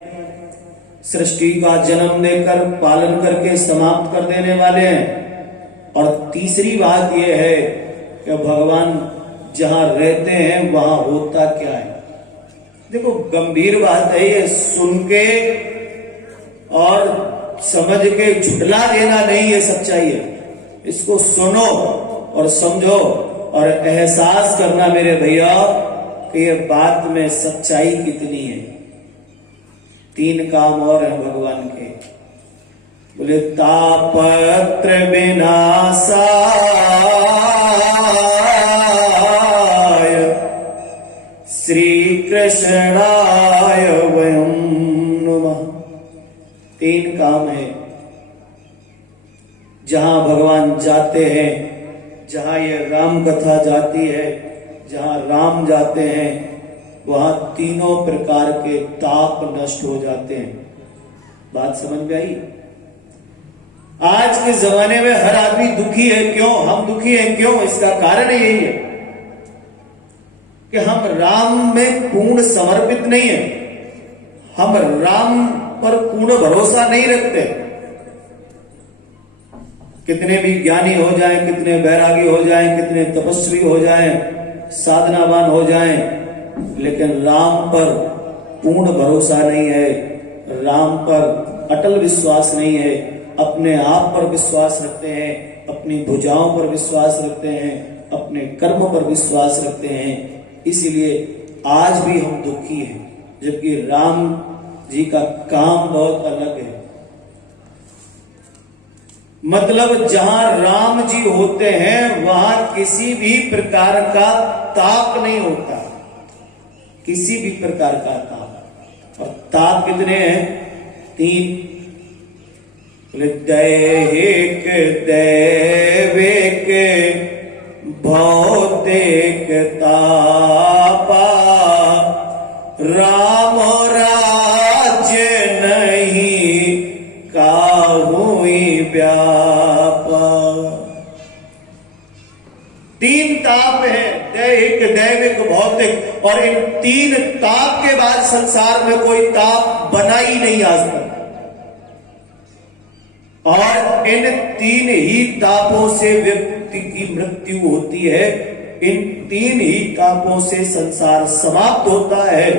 सृष्टि का जन्म देकर पालन करके समाप्त कर देने वाले हैं। और तीसरी बात यह है कि भगवान जहां रहते हैं वहां होता क्या है। देखो गंभीर बात है ये, सुन के और समझ के झुठला देना नहीं ये सच्चाई है। इसको सुनो और समझो और एहसास करना मेरे भैया कि ये बात में सच्चाई कितनी है। तीन काम और हैं भगवान के। बोले तापत्र विनाशाय श्री कृष्णाय वयं नमः। तीन काम है जहां भगवान जाते हैं, जहां ये राम कथा जाती है, जहां राम जाते हैं वहां तीनों प्रकार के ताप नष्ट हो जाते हैं। बात समझ में आई? आज के जमाने में हर आदमी दुखी है। क्यों हम दुखी हैं? क्यों? इसका कारण यही है कि हम राम में पूर्ण समर्पित नहीं है। हम राम पर पूर्ण भरोसा नहीं रखते। कितने भी ज्ञानी हो जाएं, कितने बैरागी हो जाएं, कितने तपस्वी हो जाएं, साधनावान हो जाएं, लेकिन राम पर पूर्ण भरोसा नहीं है, राम पर अटल विश्वास नहीं है, अपने आप पर विश्वास रखते हैं, अपनी भुजाओं पर विश्वास रखते हैं, अपने कर्म पर विश्वास रखते हैं। इसलिए आज भी हम दुखी हैं, जबकि राम जी का काम बहुत अलग है। मतलब जहां राम जी होते हैं वहां किसी भी प्रकार का ताप नहीं होता, किसी भी प्रकार का ताप। और ताप कितने हैं? तीन। दैहिक, दैविक, भौतिक तापा। राम राज्य नहीं काहुई व्यापा। तीन ताप है, दैहिक, दैविक, भौतिक। और इन तीन ताप के बाद संसार में कोई ताप बना ही नहीं आज तक। और इन तीन ही तापों से व्यक्ति की मृत्यु होती है। इन तीन ही तापों से संसार समाप्त होता है।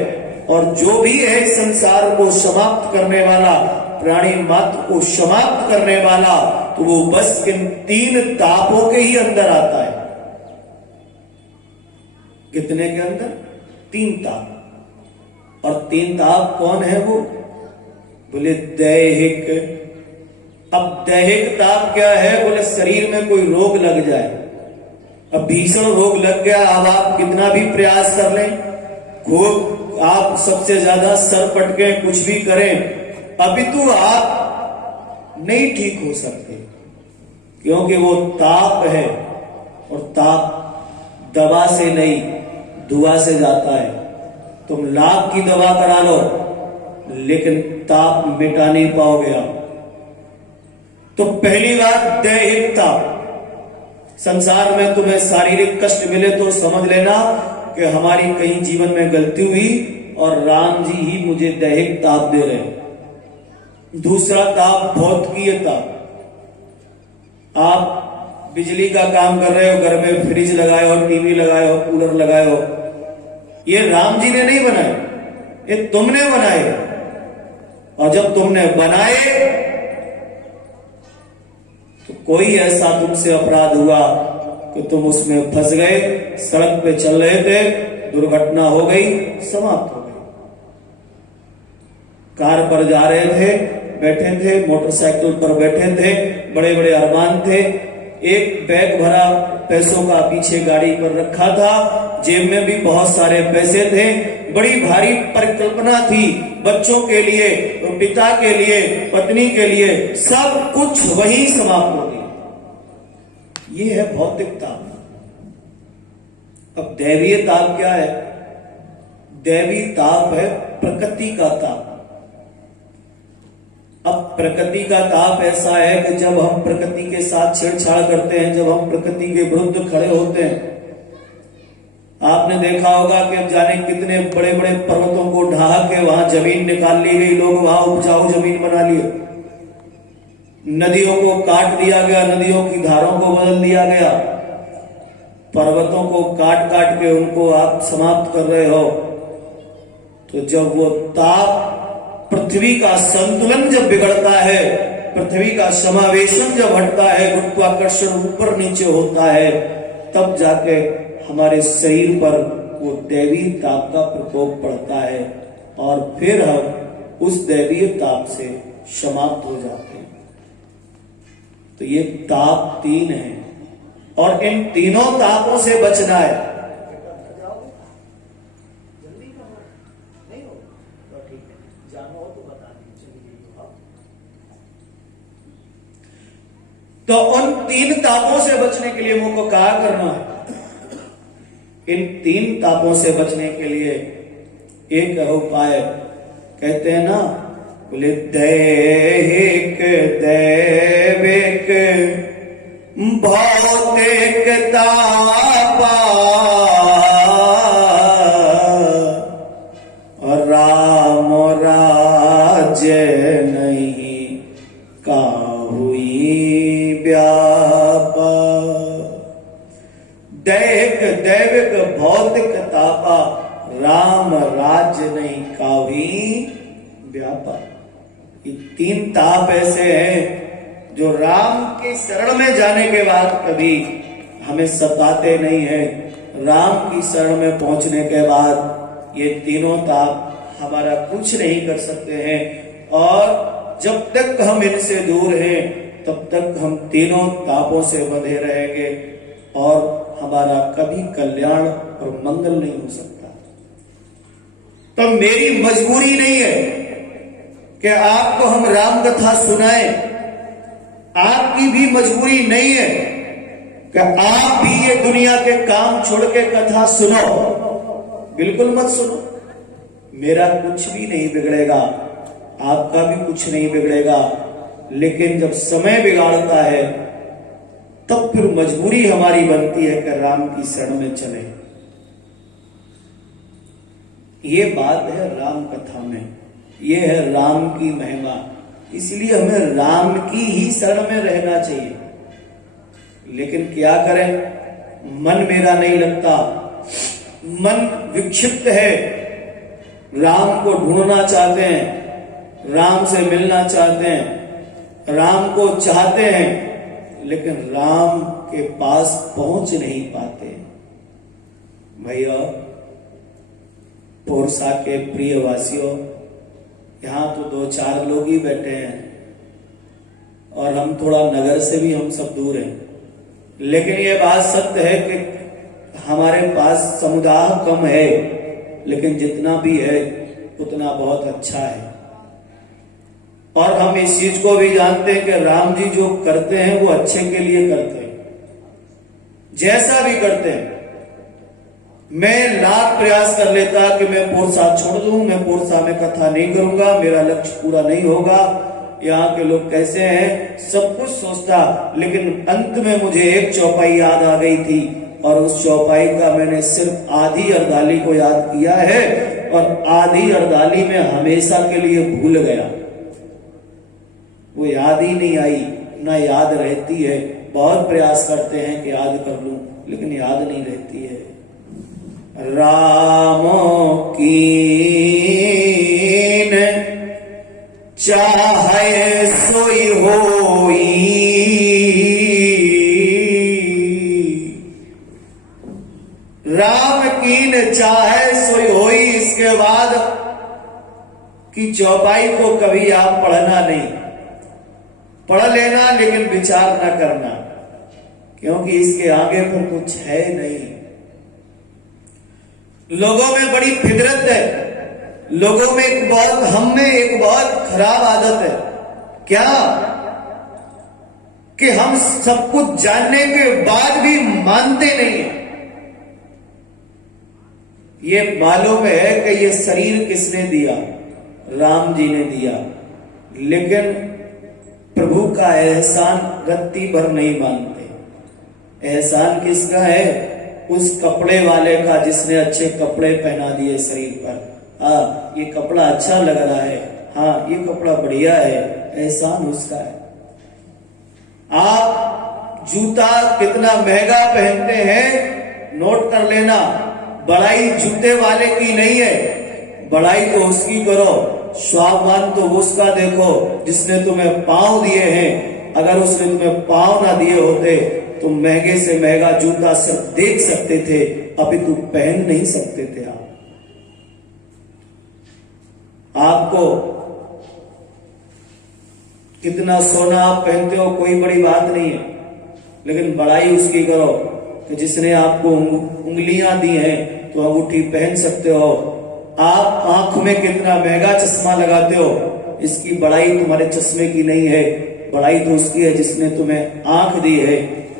और जो भी है संसार को समाप्त करने वाला, प्राणी मात्र को समाप्त करने वाला, तो वो बस इन तीन तापों के ही अंदर आता है। कितने के अंदर? तीन ताप। और तीन ताप कौन है वो? बोले दैहिक। अब दैहिक ताप क्या है? बोले शरीर में कोई रोग लग जाए। अब भीषण रोग लग गया, अब आप कितना भी प्रयास कर लें, खूब आप सबसे ज्यादा सर पटके कुछ भी करें, अभी तो आप नहीं ठीक हो सकते, क्योंकि वो ताप है। और ताप दवा से नहीं, दुआ से जाता है। तुम लाख की दवा करा लो लेकिन ताप मिटा नहीं पाओगे आप। तो पहली बात दैहिक ताप। संसार में तुम्हें शारीरिक कष्ट मिले तो समझ लेना कि हमारी कहीं जीवन में गलती हुई और राम जी ही मुझे दैहिक ताप दे रहे हैं। दूसरा ताप भौतिकीय ताप। आप बिजली का काम कर रहे हो, घर में फ्रिज लगाए हो, टीवी लगाए हो, कूलर लगाए हो, ये राम जी ने नहीं बनाए, ये तुमने बनाए। और जब तुमने बनाए तो कोई ऐसा तुमसे अपराध हुआ कि तुम उसमें फंस गए, सड़क पे चल रहे थे, दुर्घटना हो गई, समाप्त हो गई। कार पर जा रहे थे, बैठे थे, मोटरसाइकिल पर बैठे थे, बड़े बड़े अरमान थे, एक बैग भरा पैसों का पीछे गाड़ी पर रखा था, जेब में भी बहुत सारे पैसे थे, बड़ी भारी परिकल्पना थी बच्चों के लिए, पिता के लिए, पत्नी के लिए, सब कुछ वही समाप्त हो गई। ये है भौतिक ताप। अब दैवीय ताप क्या है? दैवी ताप है प्रकृति का ताप। अब प्रकृति का ताप ऐसा है कि जब हम प्रकृति के साथ छेड़छाड़ करते हैं, जब हम प्रकृति के विरुद्ध खड़े होते हैं, आपने देखा होगा कि जाने कितने बड़े बड़े पर्वतों को ढहा के वहां जमीन निकाल ली गई, लोग वहां उपजाऊ जमीन बना लिए। नदियों को काट दिया गया, नदियों की धारों को बदल दिया गया, पर्वतों को काट काट के उनको आप समाप्त कर रहे हो। तो जब वो ताप, पृथ्वी का संतुलन जब बिगड़ता है, पृथ्वी का समावेशन जब हटता है, गुरुत्वाकर्षण ऊपर नीचे होता है, तब जाके हमारे शरीर पर वो दैवीय ताप का प्रकोप पड़ता है और फिर हम उस दैवीय ताप से समाप्त हो जाते हैं। तो ये ताप 3 है और इन तीनों तापों से बचना है। तो उन 3 तापों से बचने के लिए मुझको क्या करना है? इन 3 तापों से बचने के लिए एक उपाय कहते हैं ना, बोले दैहिक दैविक भौतिक तापा राम राज्य नहीं काहुई व्यापा। दैहिक दैविक भौतिक तापा राम राज्य नहीं काहुई व्यापा। ये 3 ताप ऐसे हैं जो राम की शरण में जाने के बाद कभी हमें सताते नहीं है। राम की शरण में पहुंचने के बाद ये तीनों ताप हमारा कुछ नहीं कर सकते हैं और जब तक हम इनसे दूर हैं तब तक हम तीनों तापों से बंधे रहेंगे और हमारा कभी कल्याण और मंगल नहीं हो सकता। तो मेरी मजबूरी नहीं है कि आपको हम राम कथा सुनाएं, आपकी भी मजबूरी नहीं है कि आप भी ये दुनिया के काम छोड़ के कथा सुनो। बिल्कुल मत सुनो, मेरा कुछ भी नहीं बिगड़ेगा, आपका भी कुछ नहीं बिगड़ेगा। लेकिन जब समय बिगाड़ता है तब फिर मजबूरी हमारी बनती है कि राम की शरण में चले। ये बात है राम कथा में, ये है राम की महिमा। इसलिए हमें राम की ही शरण में रहना चाहिए। लेकिन क्या करें, मन मेरा नहीं लगता, मन विक्षिप्त है। राम को ढूंढना चाहते हैं, राम से मिलना चाहते हैं, राम को चाहते हैं, लेकिन राम के पास पहुंच नहीं पाते। भैया, पोरसा के प्रिय वासियों, यहां तो 2-4 लोग ही बैठे हैं और हम थोड़ा नगर से भी हम सब दूर हैं। लेकिन ये बात सत्य है कि हमारे पास समुदाय कम है, लेकिन जितना भी है उतना बहुत अच्छा है। और हम इस चीज को भी जानते हैं कि राम जी जो करते हैं वो अच्छे के लिए करते हैं, जैसा भी करते हैं। मैं लाख प्रयास कर लेता कि मैं पोरसा छोड़ दूं, मैं पोरसा में कथा नहीं करूंगा, मेरा लक्ष्य पूरा नहीं होगा, यहाँ के लोग कैसे हैं, सब कुछ सोचता। लेकिन अंत में मुझे एक चौपाई याद आ गई थी और उस चौपाई का मैंने सिर्फ आधी अर्धाली को याद किया है और आधी अर्धाली में हमेशा के लिए भूल गया। वो याद ही नहीं आई, ना याद रहती है। बहुत प्रयास करते हैं कि याद कर लूं, लेकिन याद नहीं रहती है। राम कीन चाहे सोई होई, राम कीन चाहे सोई होई। इसके बाद की चौपाई को कभी आप पढ़ना नहीं, पढ़ लेना लेकिन विचार ना करना, क्योंकि इसके आगे पर कुछ है नहीं। लोगों में बड़ी फितरत है, लोगों में हम में एक बहुत खराब आदत है। क्या? कि हम सब कुछ जानने के बाद भी मानते नहीं है। ये मालूम है कि ये शरीर किसने दिया? राम जी ने दिया, लेकिन प्रभु का एहसान रत्ती भर नहीं मानते। एहसान किसका है? उस कपड़े वाले का जिसने अच्छे कपड़े पहना दिए शरीर पर। हाँ, ये कपड़ा अच्छा लग रहा है, हाँ ये कपड़ा बढ़िया है, एहसान उसका है। आप जूता कितना महंगा पहनते हैं, नोट कर लेना, बड़ाई जूते वाले की नहीं है, बड़ाई तो उसकी करो, स्वाभिमान तो उसका देखो जिसने तुम्हें पांव दिए हैं। अगर उसने तुम्हें पांव ना दिए होते तो महंगे से महंगा जूता सिर्फ देख सकते थे, अभी तुम पहन नहीं सकते थे। आपको कितना सोना आप पहनते हो कोई बड़ी बात नहीं है, लेकिन बड़ाई उसकी करो कि जिसने आपको उंगलियां दी हैं तो अंगूठी पहन सकते हो। आप आंख में कितना महंगा चश्मा लगाते हो, इसकी बड़ाई तुम्हारे चश्मे की नहीं है, बड़ाई तो उसकी है जिसने तुम्हें आंख दी है।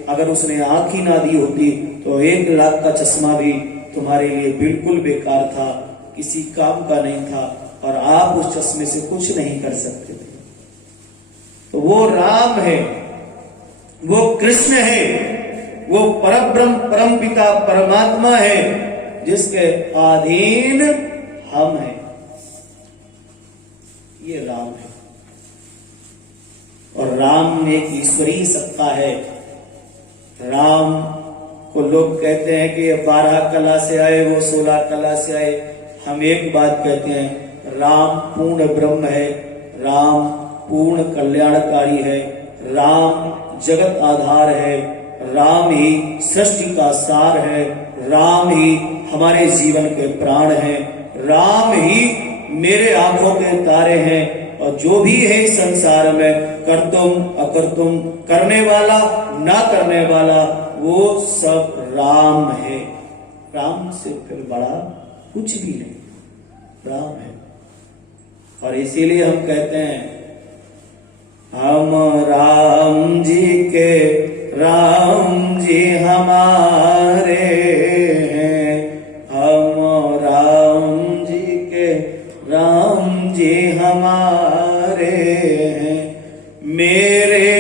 अगर उसने आंख ही ना दी होती तो 1 लाख का चश्मा भी तुम्हारे लिए बिल्कुल बेकार था, किसी काम का नहीं था, और आप उस चश्मे से कुछ नहीं कर सकते थे। तो वो राम है, वो कृष्ण है, वो परब्रह्म परम पिता परमात्मा है, जिसके अधीन हम हैं। ये राम है, और राम एक ईश्वरीय सत्ता है। राम को लोग कहते हैं कि ये 12 कला से आए, वो 16 कला से आए। हम एक बात कहते हैं, राम पूर्ण ब्रह्म है, राम पूर्ण कल्याणकारी है, राम जगत आधार है, राम ही सृष्टि का सार है, राम ही हमारे जीवन के प्राण हैं, राम ही मेरे आंखों के तारे हैं। और जो भी है संसार में करतुम अकर्तुम, करने वाला ना करने वाला, वो सब राम है। राम से फिर बड़ा कुछ भी नहीं, राम है। और इसीलिए हम कहते हैं, हम राम जी के राम जी हमारे हैं, हम राम जी के राम जी हमारे हैं, मेरे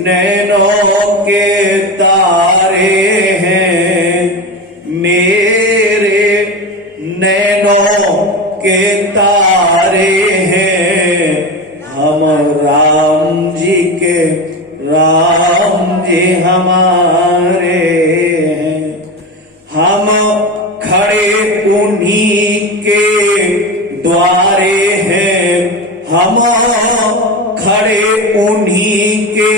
नैनों के तारे हैं, मेरे नैनों के तारे हैं, हम राम जी के राम जी हमारे हैं, हम खड़े उन्हीं के द्वारे हैं, हम खड़े उन्हीं के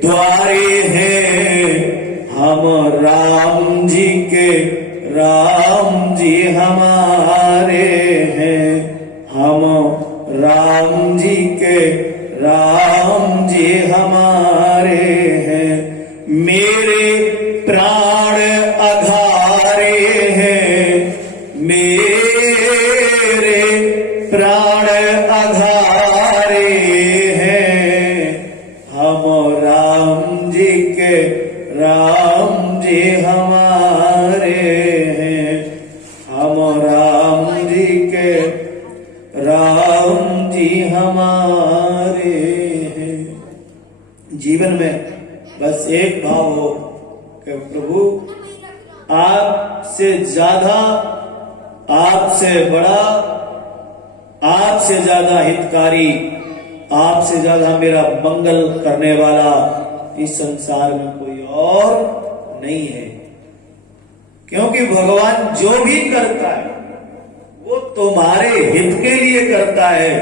द्वारे हैं, हम राम जी के राम जी हमारे हैं, हम राम जी के राम जी हमारे हैं, मेरे प्राण अघारे हैं, मेरे प्राण अघारे हैं, हम राम जी के राम जी हमारे हैं, हम राम जी के राम जी हमारे हैं। जीवन में बस एक भाव हो कि प्रभु आपसे ज्यादा, आपसे बड़ा, आपसे ज्यादा हितकारी, आपसे ज्यादा मेरा मंगल करने वाला इस संसार में कोई और नहीं है। क्योंकि भगवान जो भी करता है वो तुम्हारे हित के लिए करता है।